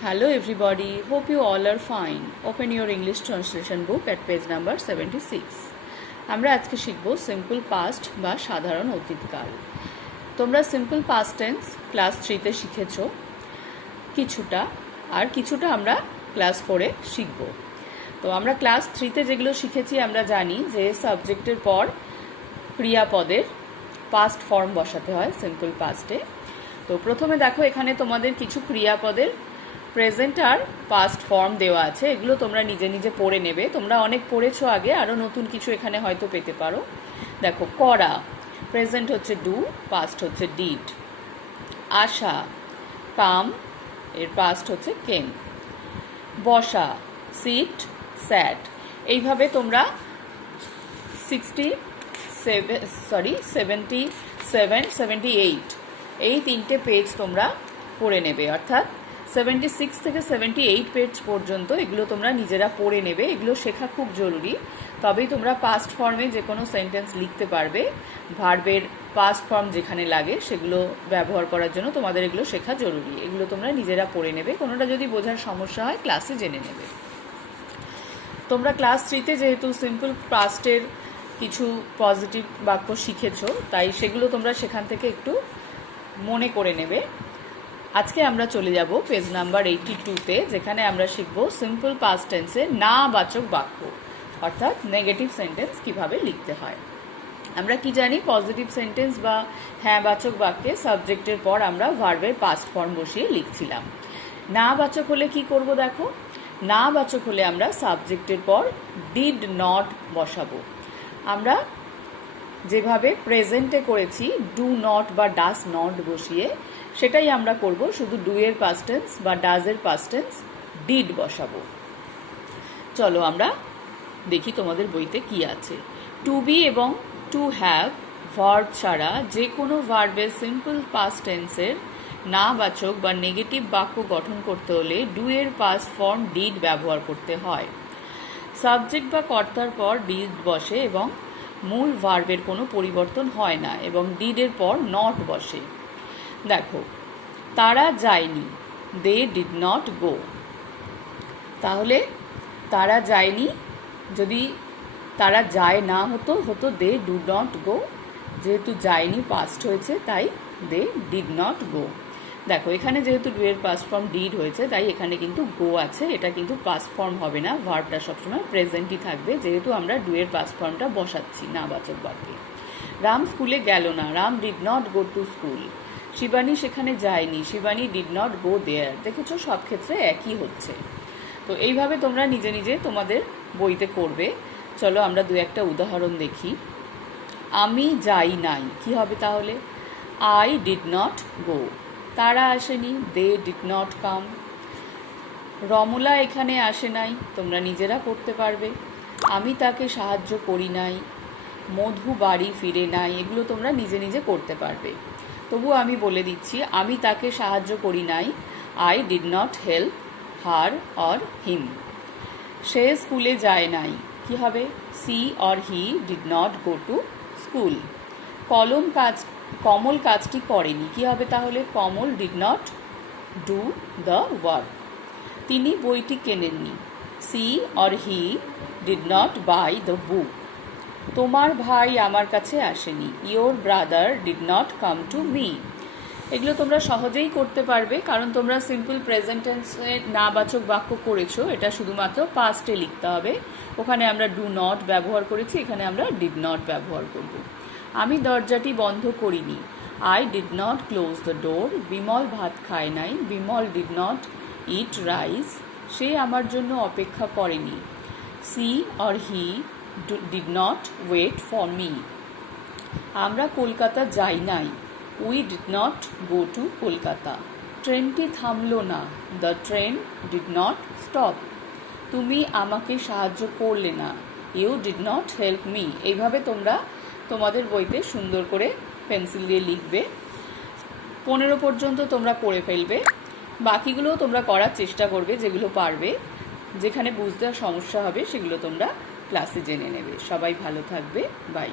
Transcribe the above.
Hello everybody, hope you all are fine. Open your English translation book at page number 76. আমরা আজকে শিখব simple past বা সাধারণ অতীতকাল। তোমরা সিম্পল পাস্ট টেন্স ক্লাস 3 তে শিখেছো কিছুটা, আর কিছুটা আমরা ক্লাস 4 এ শিখব। তো আমরা ক্লাস 3 তে যেগুলো শিখেছি আমরা জানি যে সাবজেক্টের পর ক্রিয়াপদের পাস্ট ফর্ম বসাতে হয় সিম্পল পাস্টে। তো প্রথমে দেখো এখানে তোমাদের কিছু ক্রিয়াপদের প্রেজেন্ট আর পাস্ট ফর্ম দেওয়া আছে, এগুলো তোমরা নিজে নিজে পড়ে নেবে। তোমরা অনেক পড়েছো আগে, আরও নতুন কিছু এখানে হয়তো পেতে পারো। দেখো করা, প্রেজেন্ট হচ্ছে ডু, পাস্ট হচ্ছে ডিড। আসা, কাম, এর পাস্ট হচ্ছে কেম। বসা, সিট, স্যাট। এইভাবে তোমরা 77 এই তিনটে পেজ তোমরা পড়ে নেবে, অর্থাৎ 76 থেকে 78 পেজ পর্যন্ত এগুলো তোমরা নিজেরা পড়ে নেবে। এগুলো শেখা খুব জরুরি, তবেই তোমরা পাস্ট ফর্মে যে কোনো সেন্টেন্স লিখতে পারবে। ভার্বের পাস্ট ফর্ম যেখানে লাগে সেগুলো ব্যবহার করার জন্য তোমাদের এগুলো শেখা জরুরি। এগুলো তোমরা নিজেরা পড়ে নেবে, কোনোটা যদি বোঝার সমস্যা হয় ক্লাসে জেনে নেবে। তোমরা ক্লাস 3তে যেহেতু সিম্পল পাস্টের কিছু পজিটিভ বাক্য শিখেছো, তাই সেগুলো তোমরা সেখান থেকে একটু মনে করে নেবে। আজকে আমরা চলে যাব পেজ নাম্বার 82তে, যেখানে আমরা শিখব সিম্পল পাস্ট টেন্সে না বাচক বাক্য, অর্থাৎ নেগেটিভ সেন্টেন্স কিভাবে লিখতে হয়। আমরা কি জানি, পজিটিভ সেন্টেন্স বা হ্যাঁ বাচক বাক্যে সাবজেক্টের পর আমরা ভার্বের পাস্ট ফর্ম বসিয়ে লিখছিলাম। না বাচক হলে কি করব দেখো, না বাচক হলে আমরা সাবজেক্টের পর ডিড নট বসাবো। আমরা যেভাবে প্রেজেন্টে করেছি ডু নট বা ডাস নট বসিয়ে, সেটাই আমরা করব, শুধু ডু এর পাস্ট টেন্স বা ডাজ এর পাস্ট টেন্স ডিড বসাবো। চলো আমরা দেখি তোমাদের বইতে কি আছে। টু বি এবং টু হ্যাভ ভার্ব ছাড়া যে কোনো ভার্বের সিম্পল পাস্ট টেন্সের না বাচক বা নেগেটিভ বাক্য গঠন করতে হলে ডু এর পাস্ট ফর্ম ডিড ব্যবহার করতে হয়। সাবজেক্ট বা কর্তার পর ডিড বসে এবং মূল ভার্বের কোনো পরিবর্তন হয় না, এবং ডিডের পর নট বসে। দেখো, তারা যায়নি, দে ডিড নট গো। তাহলে তারা যায়নি, যদি তারা যায় না হতো দে ডু নট গো। যেহেতু যায়নি পাস্ট হয়েছে তাই দে ডিড নট গো। দেখো এখানে যেহেতু ডু এর পাস্ট ফর্ম ডিড হয়েছে তাই এখানে কিন্তু গো আছে, এটা কিন্তু পাস্ট ফর্ম হবে না, ভার্বটা সবসময় প্রেজেন্টই থাকবে, যেহেতু আমরা ডু এর পাস্ট ফর্মটা বসাচ্ছি না বাচক বাক্যে। রাম স্কুলে গেল না, Ram did not go to school. Shivani সেখানে যায়নি, Shivani did not go there. দেখেছো, সব ক্ষেত্রে একই হচ্ছে। তো এইভাবে তোমরা নিজে নিজে তোমাদের বইতে করবে। চলো আমরা দু একটা উদাহরণ দেখি। আমি যাই নাই, কি হবে তাহলে? I did not go. তারা আসেনি, they did not come. Ramala এখানে আসে নাই, তোমরা নিজেরা করতে পারবে। আমি তাকে সাহায্য করি নাই, মধু বাড়ি ফিরে নাই। এগুলো তোমরা নিজে নিজে করতে পারবে। তবু আমি বলে দিচ্ছি, আমি তাকে সাহায্য করি নাই, I did not help her or him. সে স্কুলে যায় নাই, কি হবে? She or he did not go to school. Kamal কাজটি করেনি, কি হবে তাহলে? Kamal did not do the work. তিনি বইটি কেনেননি, she or he did not buy the book. তোমার ভাই আমার কাছে আসেনি, your brother did not come to me. এগুলো তোমরা সহজেই করতে পারবে, কারণ তোমরা সিম্পল প্রেজেন্ট টেন্সে না বাচক বাক্য করেছো, এটা শুধুমাত্র পাস্টে লিখতে হবে। ওখানে আমরা ডু নট ব্যবহার করেছি, এখানে আমরা ডিড নট ব্যবহার করব। আমি দরজাটি বন্ধ করিনি, I did not close the door. Bimal ভাত খায় নাই, Bimal did not eat rice. সে আমার জন্য অপেক্ষা করেনি, she or he did not wait for me. আমরা কলকাতা যাই নাই, we did not go to Kolkata. ট্রেনটি থামলো না, the train did not stop. তুমি আমাকে সাহায্য করলে না, you did not help me. এইভাবে তোমরা তোমাদের বইতে সুন্দর করে পেন্সিল দিয়ে লিখবে। 15 পর্যন্ত তোমরা করে ফেলবে, বাকিগুলোও তোমরা করার চেষ্টা করবে যেগুলো পারবে। যেখানে বুঝতে সমস্যা হবে সেগুলো তোমরা ক্লাসে জেনে নেবে। সবাই ভালো থাকবে, বাই।